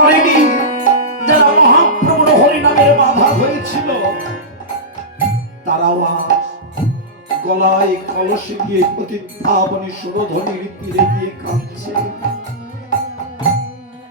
পারেনি, যারা মহাপ্রভুর হরিনামের বাধা হয়েছিল, তারাও গলায় কলসি দিয়ে প্রতিভাবনী সুরধ্বনির তীরে গিয়ে কাঁদছে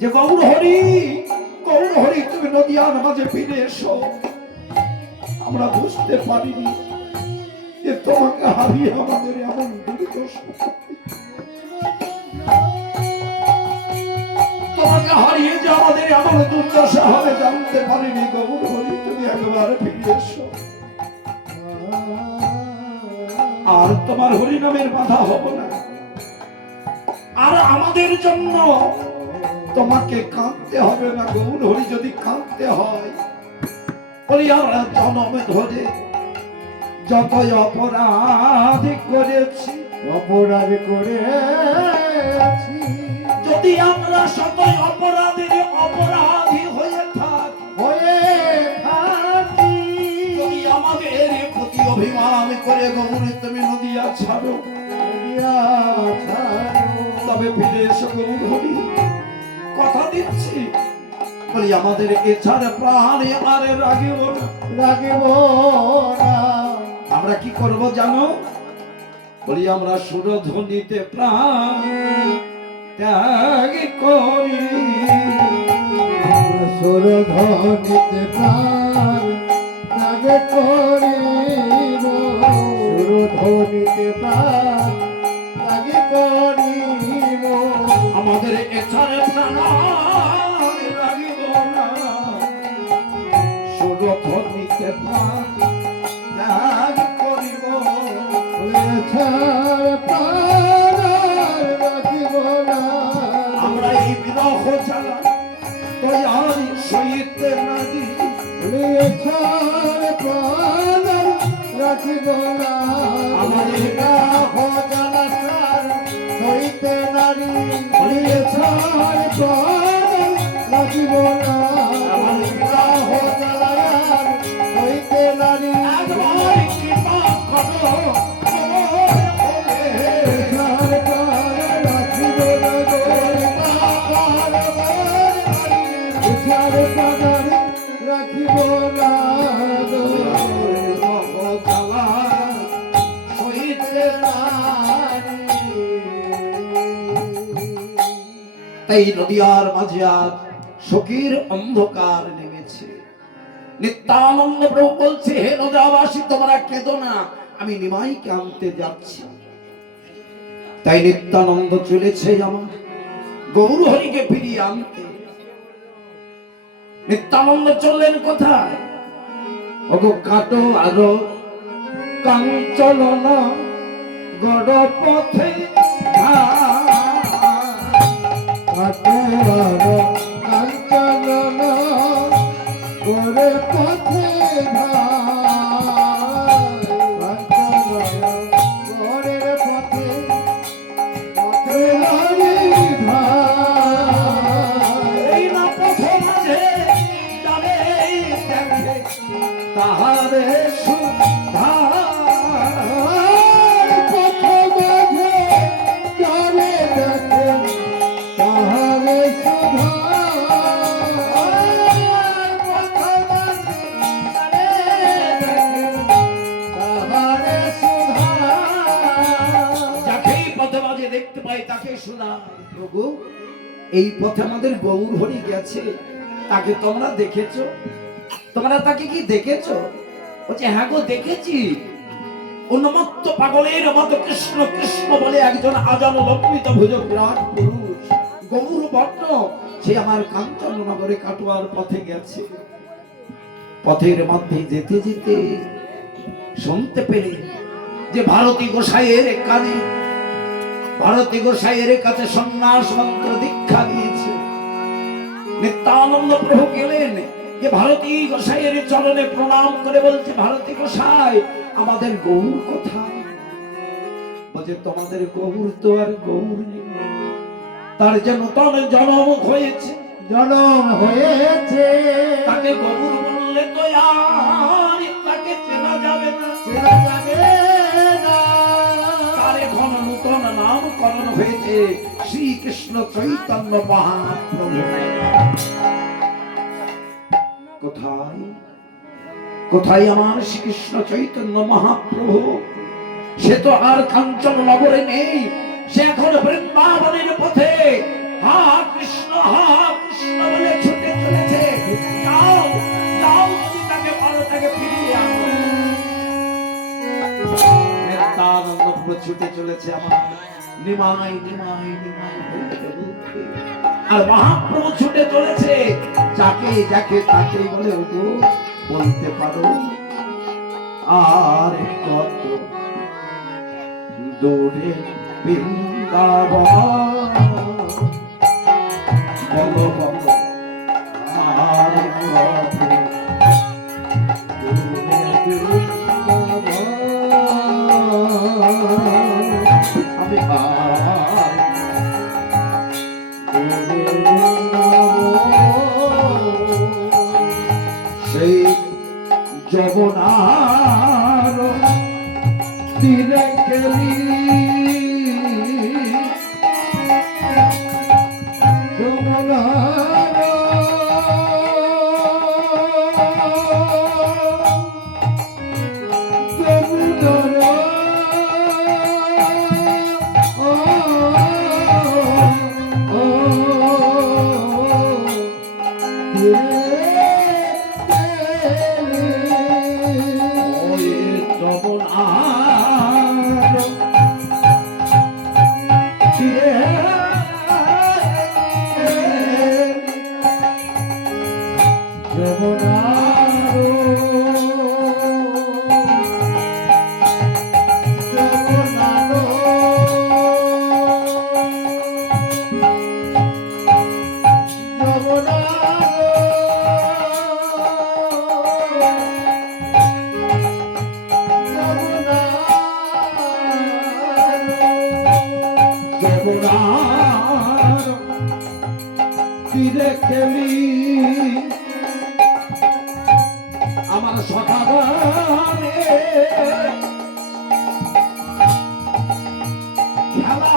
যে গৌর হরি, গৌর হরি, তুমি নদিয়ার মাঝে ফিরে এসো। আমরা বুঝতে পারিনি যে তোমাকে হারিয়ে আমাদের এমন দুর্দশা, তোমাকে হারিয়ে যে আমাদের এমন দুর্দশা হবে জানতে পারিনি। গৌর হরি, তুমি একবার ফিরে এসো, আর তোমার হরিনামের বাধা হব না। আর আমাদের জন্য তোমাকে কাঁদতে হবে না। গৌর হরি, যদি কাঁদতে হয় বলি আমরা জন্ম ধরে যতই অপরাধ করেছি, অপরাধ করেছি, যদি আমরা শতই অপরাধের অপরাধী হয়ে থাকি, যদি আমাদের প্রতি অভিমান করে গৌর তুমি নদিয়া ছাড়ো, তবে ফিরে এসো গৌর হরি, কথা দিচ্ছি। বলি আমাদের এছাড়া প্রাণে আর রাগিব না, রাগিব না। আমরা কি করব জানো? বলি আমরা সুরধ্বনিতে প্রাণ ত্যাগ করি, সুরধ্বনিতে প্রাণ ত্যাগ করিব, সুরধ্বনিতে প্রাণ ত্যাগ করিব। আমাদের এছাড়া প্রাণ রাগিব না, সুরধ্বনিতে প্রাণ ত্যাগ করিব, এছাড়া প্রাণ রাখিব না। আমরা এই বিরহ জ্বালা তৈরি সইতে নাগি, এছাড়া প্রাণ রাখিব না। আমাদের বিরহ জ্বালা সইতে নারী, এছাড়া প্রাণ রাখিব না। আমাদের বিরহ জ্বালা সইতে নারী, একবার কৃপা করো, এছাড়া প্রাণ রাখিব না। এছাড়া প্রাণ রাখিব না। তাই নদিয়ার মাঝে আজ শোকের অন্ধকার নেমেছে। নিত্যানন্দ প্রভু বলছে, হে নদিয়াবাসী, তোমরা কেঁদো না, আমি নিমাইকে আনতে যাচ্ছি। তাই নিত্যানন্দ চলেছে আমার গৌর হরিকে ফিরিয়ে আনতে। নিত্যানন্দ চললেন কোথায়? ওগো কাটো আরো কাঞ্চন গড় পথে কাঞ্চন করে পথে ঘরের পথে পথে এই না পথ মাঝে যাবে দেখে তাহারে সুধা, পথ মাঝে যাবে দেখে তাহারে সুধা, পথ মাঝে তাহারে সুধা। যাকেই পথে মাঝে দেখতে পাই তাকে শোনা। প্রভু, এই পথে আমাদের গৌর হরি গেছে, তাকে তোমরা দেখেছো? তোমরা তাকে কি দেখেছো? বলছে, হ্যাঁ গো, দেখেছি। উন্মত্ত পাগলের মতো কৃষ্ণ কৃষ্ণ বলে একজন আজান লম্বিত ভুজ বিরাট পুরুষ গৌর বর্ণ, সে আমার কাঞ্চননগরে কাটোয়ার পথে গেছে। পথের মধ্যে যেতে যেতে শুনতে পেলে যে ভারতী গোসাইয়ের কানে, ভারতী গোসাইয়ের কাছে সন্ন্যাস মন্ত্র দীক্ষা দিয়েছে। নিত্যানন্দ প্রভু গেলেন যে ভারতী গোসাইয়ের চরণে প্রণাম করে বলছে, ভারতী গোসাই, আমাদের গৌর কোথায়? বলছে, তোমাদের গৌর তো আর গৌর নেই, তার যে নূতন জন্ম হয়েছে, জনম হয়েছে, তাকে গৌর বললে তো আর তাকে চেনা যাবে না, চেনা যাবে না। তার এখন নূতন নামকরণ হয়েছে শ্রীকৃষ্ণ চৈতন্য মহাপ্রভু। কোথায় আমার শ্রীকৃষ্ণ চৈতন্য মহাপ্রভু? সে তো আর কাঞ্চন নগরে নেই, সে এখন বৃন্দাবনের পথে হা কৃষ্ণ বলে ছুটে চলেছে। যাও যাও, যদি তাকে পারো তাকে ফিরিয়ে আনো। নিত্যানন্দ প্রভু ছুটে চলেছে আমার নিমাই নিমাই নিমাই বলতে বলতে, আর মহাপ্রভু ছুটে চলেছে, যাকে দেখে তাকে বলে ওগো বলতে পারো আর কত দূরে বৃন্দাবন, বলো বলো আর কত দূরে বৃন্দাবন, আমি আর সেই যমুনার তীরে গেলি, যমুনার তীরে খেলি আমার সখাবানে খেলা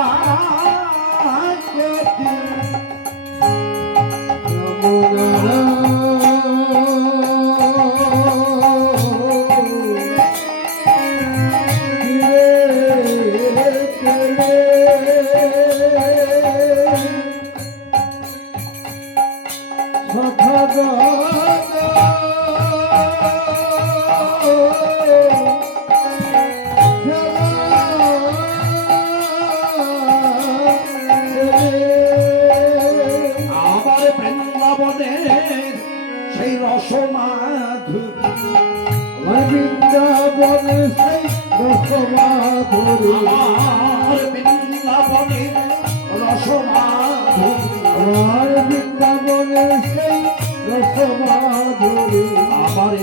সেই রসমাধুরী, বৃন্দাবনে সেই রসমাধুরী, আমার বৃন্দাবনে রসমাধুরী, আমার বৃন্দাবনে সেই রসমাধুরী, আমার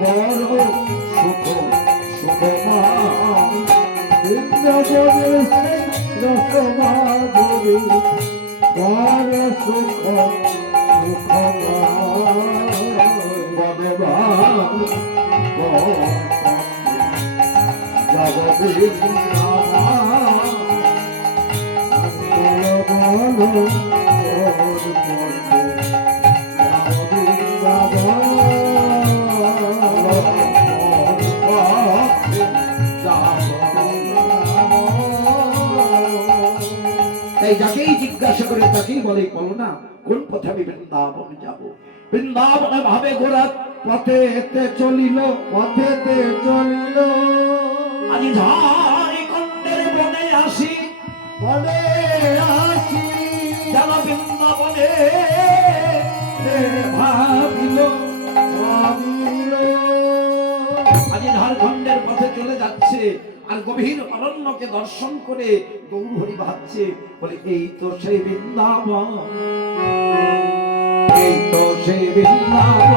বড় সুখ সুখমা, বৃন্দাবনে সেই রসমাধুরী, বড় সুখ সুখমা, তাই যাকেই জিজ্ঞাসা করে তাকেই বলে বলো না কোন পথে আমি বৃন্দাবন যাব। বৃন্দাবনে ভাবে ঘোরা পথেতে চলিল, পথেতে চলিল, আজি ঝাড়খণ্ডের বনে আসি, বনে আসি, যেন বৃন্দাবনে ভাবিল ভাবিল, আজি ঝাড়খণ্ডের পথে চলে যাচ্ছে আর গভীর অরণ্যকে দর্শন করে গৌরহরি ভাবছে, বলে এই তো সেই বৃন্দাবন, এই তো সেই বৃন্দাবন,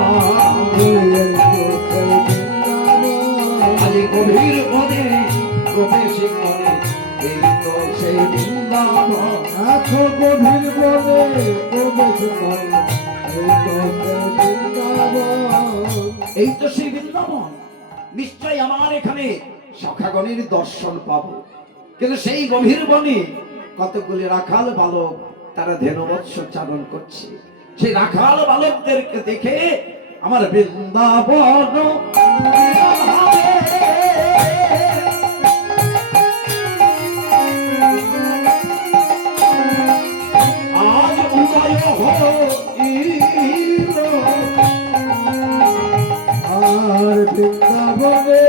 আজি গভীর বনে প্রবেশ করে, এই তো সেই বৃন্দাবন, এত গভীর বনে প্রবেশ করে, এই তো সেই বৃন্দাবন। নিশ্চয় আমার এখানে সখাগণের দর্শন পাবো, কিন্তু সেই গভীর বনে কতগুলি রাখাল বালক তারা ধেনুবৎস চারণ করছে। সেই রাখাল বালকদেরকে দেখে আমার বৃন্দাবন হইল আর বৃন্দাবনে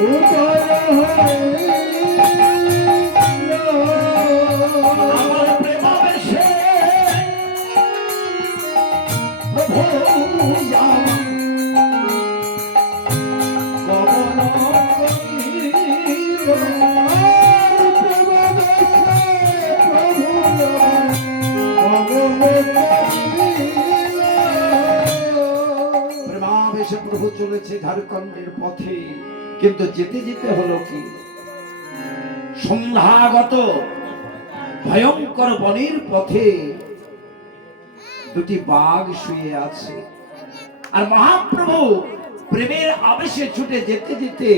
লীলাধারা আমার প্রেমাবেশে প্রভু যাওয়া গমন করিল। প্রেমাবেশে প্রভু চলেছে ঝাড়খণ্ডের পথে, কিন্তু যেতে যেতে হলো কি, সন্ধ্যাগত ভয়ঙ্কর বনের পথে দুটি বাঘ শুয়ে আছে। আর মহাপ্রভু প্রেমের আবেশে ছুটে যেতে যেতে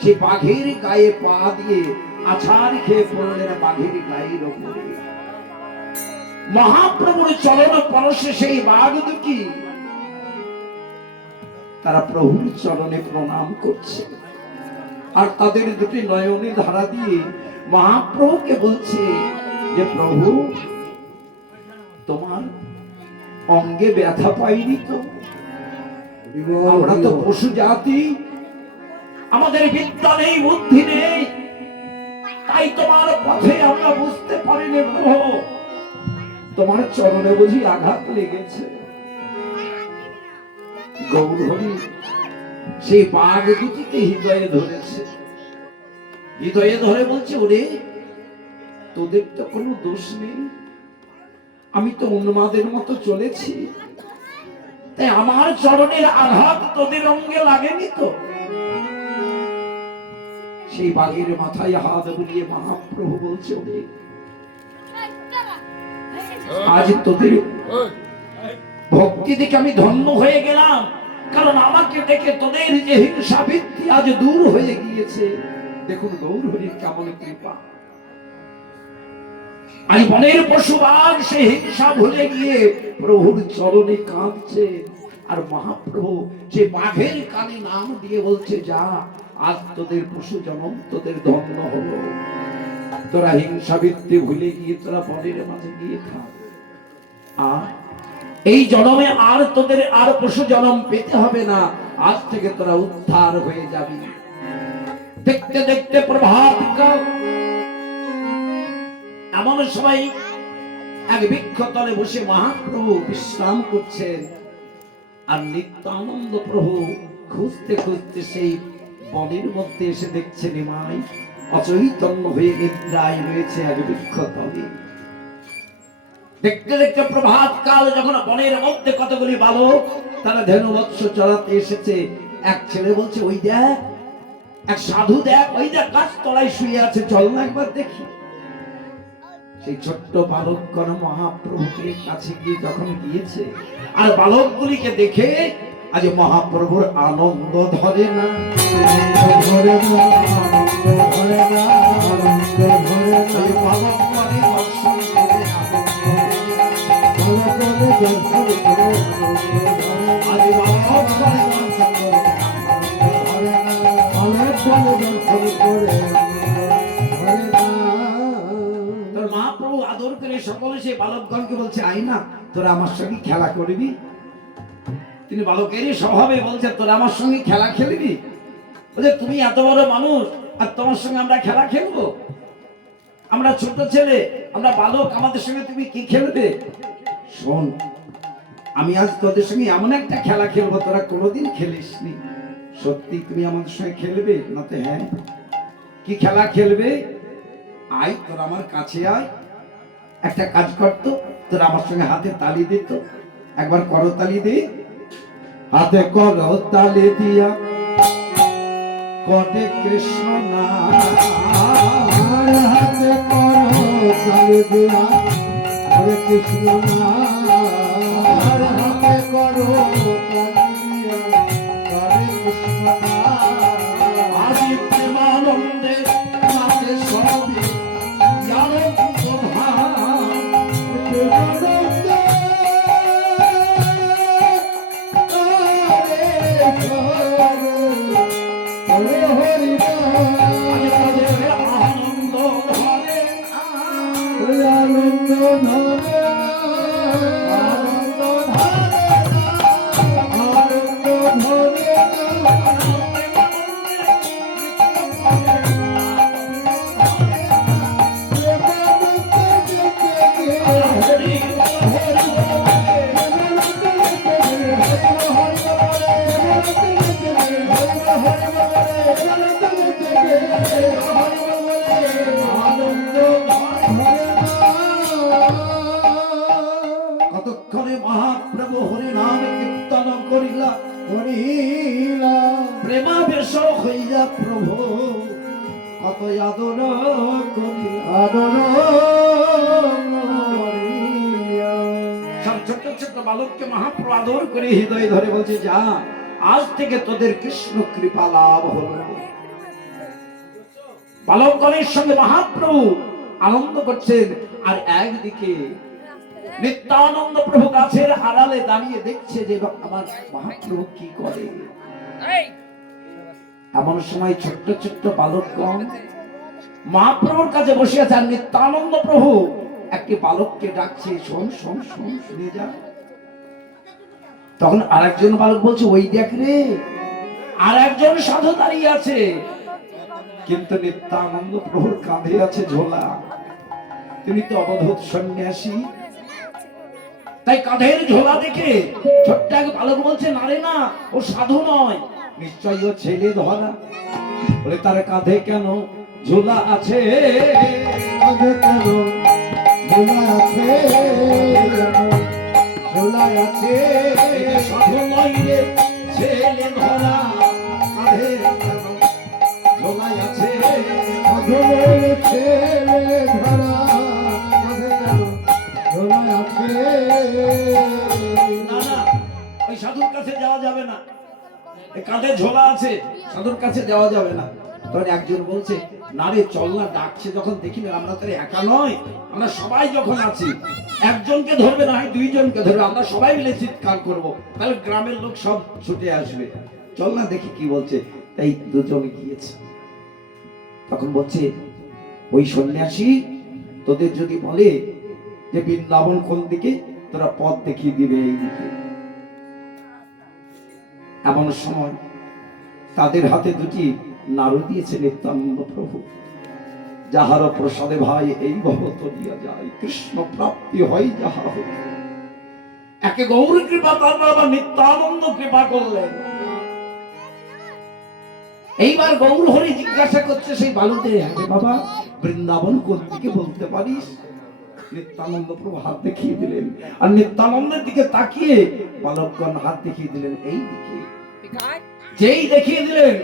সেই বাঘের গায়ে পা দিয়ে আছাড় খেয়ে পড়লেন বাঘের গায়ের ওপরে। মহাপ্রভুর চরণ পরশে সেই বাঘ দুটি তারা প্রভুর চরণে প্রণাম করছে, আর তাদের দুটি নয়নে ধারা দিয়ে মহাপ্রভুকে বলছে যে প্রভু, তোমার অঙ্গে ব্যথা পাইনি তো? আমরা তো পশু জাতি, আমাদের বিদ্যা নেই, বুদ্ধি নেই, তাই তোমার পথে আমরা বুঝতে পারিনি প্রভু, তোমার চরণে বুঝি আঘাত লেগেছে। গৌরহরি সেই বাঘ দুটিকে হৃদয়ে ধরেছে, হৃদয়ে ধরে বলছে, ওরে তোদের তো কোনো দোষ নেই, আমি তো উন্মাদের মতো চলেছি, তাই আমার চরণের আঘাত তোদের অঙ্গে লাগেনি তো? সেই বাঘের মাথায় হাত বুলিয়ে মহাপ্রভু বলছে, ওরে আজ তোদের ভক্তি দেখে আমি ধন্য হয়ে গেলাম, কারণ আমাকে দেখে তোদের যে হিংসা বৃত্তি আজ দূর হয়ে গিয়েছে। দেখুন গৌরহরির কেমন কৃপা, আজ বনের পশু বাঘ সে হিংসা ভুলে গিয়ে প্রভুর চরণে কাঁদছে, আর মহাপ্রভু সে বাঘের কানে নাম দিয়ে বলছে, যা আজ তোদের পশু জন্ম তোদের ধন্য হলো, তোরা হিংসা বৃত্তি ভুলে গিয়ে তোরা বনের মাঝে গিয়ে থাক, আর এই জন্মে আর তোদের আর পশু জন্ম পেতে হবে না, আজ থেকে তোরা উদ্ধার হয়ে যাবি। দেখতে দেখতে প্রভাত কাল, এমন সময় এক বৃক্ষতলে বসে মহাপ্রভু বিশ্রাম করছেন, আর নিত্যানন্দ প্রভু খুঁজতে খুঁজতে সেই বনের মধ্যে এসে দেখছে নিমাই অচৈতন্য হয়ে নিদ্রায় রয়েছে এক বৃক্ষতলে। দেখতে দেখতে প্রভাত কাল যখন বনের মধ্যে কতগুলি বালক তারা ধেনু বৎস চড়াতে এসেছে, এক ছেলে বলছে, ওই দেখ এক সাধু, দেখ ওই দেখ গাছ তলায় শুয়ে আছে, চল না একবার দেখি। সেই ছোট্ট বালকগণ মহাপ্রভুকে কাছে গিয়ে যখন গিয়েছে, আর বালকগুলিকে দেখে আজ মহাপ্রভুর আনন্দ ধরে না, ধরে না, আনন্দ ধরে না, আনন্দ ধরে না। সেই বালকগণে দর্শন করে দর্শন করে আজ বালকগণে দর্শন করে ধরে না, অনেক বলে দর্শন করে ধরে না। তোর মহাপ্রভু আদর করে সকলে সেই বালকগণকে বলছে, আই না তোরা আমার সঙ্গে খেলা করবি। তিনি বালকেরই স্বভাবে বলছে, তোরা আমার সঙ্গে খেলা খেলবি? বলছে, তুমি এত বড় মানুষ আর তোমার সঙ্গে আমরা খেলা খেলবো? আমরা ছোট ছেলে, আমরা বালক, আমাদের সঙ্গে তুমি কি খেলবে? শোন, আমি আজ তোদের সঙ্গে এমন একটা খেলা খেলবো তোরা কোনোদিন খেলিসনি। সত্যি তুমি আমাদের সঙ্গে খেলবে? না তো হ্যাঁ। কি খেলা খেলবে? আয় তোরা আমার কাছে আয়, একটা কাজ করতো, তোরা আমার সঙ্গে হাতে তালি দিত, একবার করতালি দে। হাতে করতালি দিয়া কটে কৃষ্ণ নাম, হাতে করতালি দিয়া হরে কৃষ্ণ নাম, হাতে করতালি দিয়া হরে কৃষ্ণ নাম। আজি প্রেমানন্দ কত আদর করি আদর সব ছোট ছোট বালককে মহাপ্রভু আদর করে হৃদয় ধরে বলছে, যা আজ থেকে তোদের কৃষ্ণ কৃপা লাভ হলো। বালকগণের সঙ্গে মহাপ্রভু আনন্দ করছেন, আর একদিকে নিত্যানন্দ প্রভু গাছের আড়ালে দাঁড়িয়ে দেখছে যে আমার মহাপ্রভু কি করে। এমন সময় ছোট্ট ছোট্ট বালকগণ মহাপ্রভুর কাছে বসে আছে, আর নিত্যানন্দ প্রভু একটি বালককে ডাকছে, শোন শোন শোন, শুনে যা। তখন আরেকজন বালক বলছে, ওই দেখ রে, আর একজন সাধু দাঁড়িয়ে আছে। কিন্তু নিত্যানন্দ প্রভুর কাঁধে আছে ঝোলা, তিনি তো অবধূত সন্ন্যাসী। তাই কাঁধের ঝোলা দেখে ছোট্ট এক বালক বলছে, না রে না, ও সাধু নয়, নিশ্চয়ই ও ছেলে ধরা। বলে, তার কাঁধে কেন ঝোলা আছে? কাঁধে কেন ঝোলা আছে? ঝোলা আছে সাধু নয় রে, ছেলে ধরা, কাঁধে কেন ঝোলা আছে? সাধুর ছেলে ধরা, কাঁধে কেন ঝোলা আছে? না না, ওই সাধুর কাছে যাওয়া যাবে না, এই কাঁধে ঝোলা আছে, সাধুর কাছে যাওয়া যাবে না। তখন একজন বলছে, না রে চল না, ডাকছে যখন দেখি না, আমরা তাহলে একা নয়, আমরা সবাই যখন আছি, একজনকে ধরবে না হয় দুইজনকে ধরবে, আমরা সবাই মিলে চিৎকার করব, তাহলে গ্রামের লোক সব ছুটে আসবে, চল না দেখি কি বলছে। তাই দুজন গিয়েছে। তখন বলছে, ওই সন্ন্যাসী তোদের যদি বলে যে বৃন্দাবন কোন দিকে, তোরা পথ দেখিয়ে দিবে এই দিকে। এমন সময় তাদের হাতে দুটি নাড়ু দিয়েছে নিত্যানন্দ প্রভু, যাহার প্রসাদে ভাই এই ভব তরিয়া যায়, কৃষ্ণ প্রাপ্তি হয় যাহা হোক। একে গৌর কৃপা, তারপর আবার নিত্যানন্দ কৃপা করলেন। এইবার গৌর হরি জিজ্ঞাসা করছে সেই বালুতে, আরে বাবা বৃন্দাবন কোন দিকে বলতে পারিস? নিত্যানন্দ প্রভু হাত দেখিয়ে দিলেন, আর নিত্যানন্দের দিকে তাকিয়ে বালকগণ হাত দেখিয়ে দিলেন এই দিকে। যেই দেখিয়ে দিলেন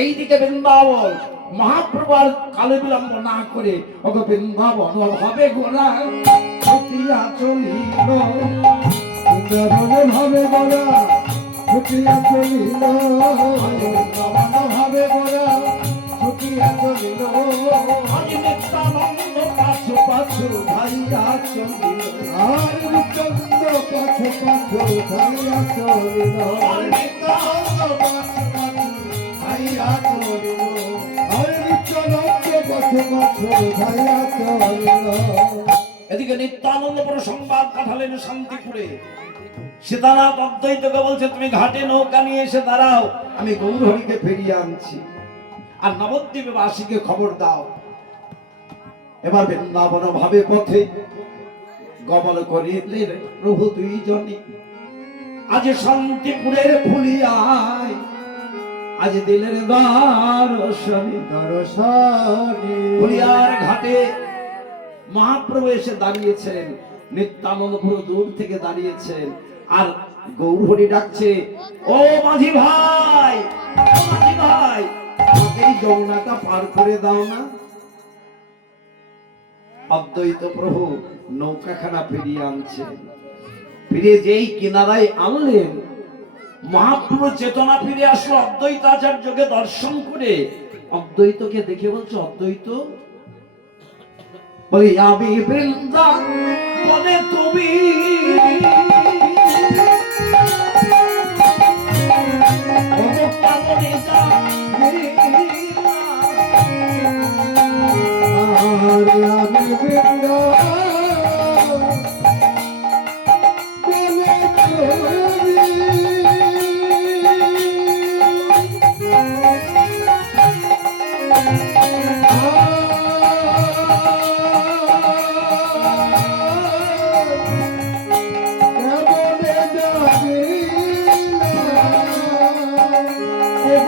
এই দিকে বৃন্দাবন, মহাপ্রভু আর কালে বিলম্ব না করে ওকে বৃন্দাবন হবে গোরা ছুটিয়া চলিল, বৃন্দাবন ভাবে গোরা ছুটিয়া চলিল, বৃন্দাবন ভাবে গোরা ছুটিয়া চলিল। আজ নিত্যানন্দ পাছু পাছু ভাইয়া চলিল, আর নিত্যানন্দ পাছু পাছু ভাইয়া চলিল, আর নিত্যানন্দ পাছু পাছু ভাইয়া চলিল, আর নিত্যানন্দ পাছু পাছু ভাইয়া চলিল। এদিকে নিত্যানন্দ পুরো সংবাদ পাঠালেন শান্তিপুরে। সীতানাথ অদ্বৈতকে বলছে, তুমি ঘাটে নৌকা নিয়ে এসে দাঁড়াও, আমি গৌরহরিকে ফিরিয়ে আনছি, আর নবদ্বীপে বাসীকে খবর দাও। এবার বৃন্দাবন ভাবে পথে গমন করিলেন প্রভু দুইজনে। আজ শান্তিপুরের ফুলিয়ায়, আজ দিলের দর্শনে, দর্শনে ফুলিয়ার ঘাটে মহাপ্রভু এসে দাঁড়িয়েছেন, নিত্যানন্দ প্রভু দূর থেকে দাঁড়িয়েছেন, আর গৌরহরি ডাকছে, ও মাঝি ভাই, ও মাঝি ভাই, আমাকে এই যমুনাটা পার করে দাও না। অদ্বৈত প্রভু নৌকাখানা ফিরিয়ে আনছেন, ফিরে যেই কিনারায় আনলেন, মহাপ্রভু চেতনা ফিরে আসলো। অদ্বৈত আচার্যকে দর্শন করে অদ্বৈতকে দেখে বলছে, অদ্বৈত বলি, আমি বৃন্দাবনে তুমি